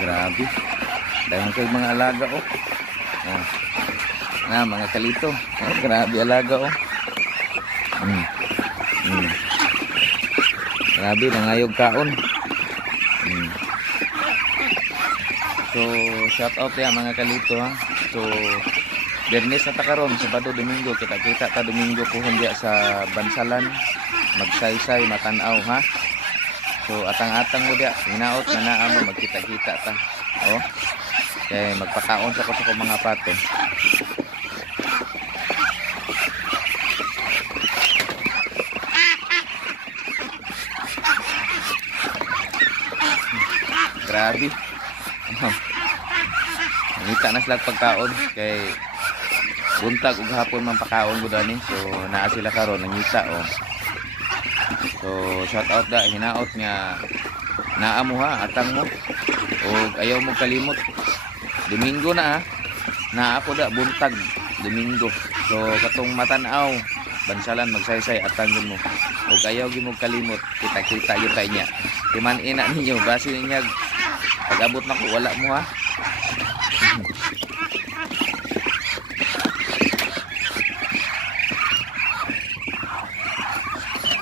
Grabe. Dahil kay mga alaga oh. Oh. Na mga kalito. Oh, grabe alaga oh. Grabe nangayog kaon. So shout out ya mga kalito ha. So Biyernes na ta karon, Sabado, Domingo, kita-kita ta Domingo puhon diya sa Bansalan, magsaysay, matanaw ha. So atang-atang mo diya, hinaot na naa mo, magkita-kita ta. Oh. Kaya magpakaon sa ko sa mga pato. Grabe. Nangita na sila pagkaon kay buntag ug hapon man pakaon gud ani. So naa sila karon nangita oh. So shout out da hinaot nga naa mo ha atang mo ug ayaw mo kalimot. Domingo na ha. Naa po da buntag Domingo. So katong matanaw Bansalan magsaysay atang mo. Ug ayaw gyud mo kalimot. Kita-kita gyud ta niya. Timan ina ninyo basi niya pag-abot na ko wala mo ha.